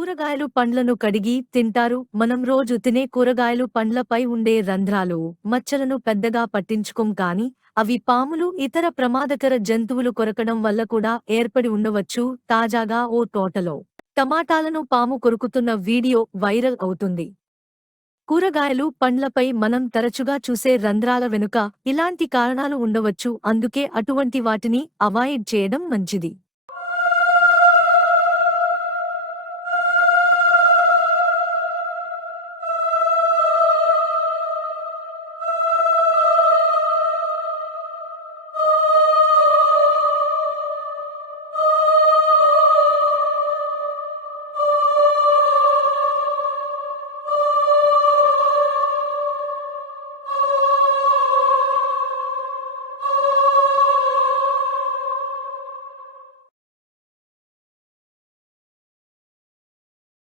కూరగాయలు పండ్లను కడిగి తింటారు. మనం రోజు తినే కూరగాయలు పండ్లపై ఉండే రంధ్రాలు, మచ్చలను పెద్దగా పట్టించుకోం కానీ, అవి పాములు ఇతర ప్రమాదకర జంతువులు కొరకడం వల్ల కూడా ఏర్పడి ఉండవచ్చు. తాజాగా ఓ తోటలో టమాటాలను పాము కొరుకుతున్న వీడియో వైరల్ అవుతుంది. కూరగాయలు పండ్లపై మనం తరచుగా చూసే రంధ్రాల వెనుక ఇలాంటి కారణాలు ఉండవచ్చు. అందుకే అటువంటి వాటిని అవాయిడ్ చేయడం మంచిది.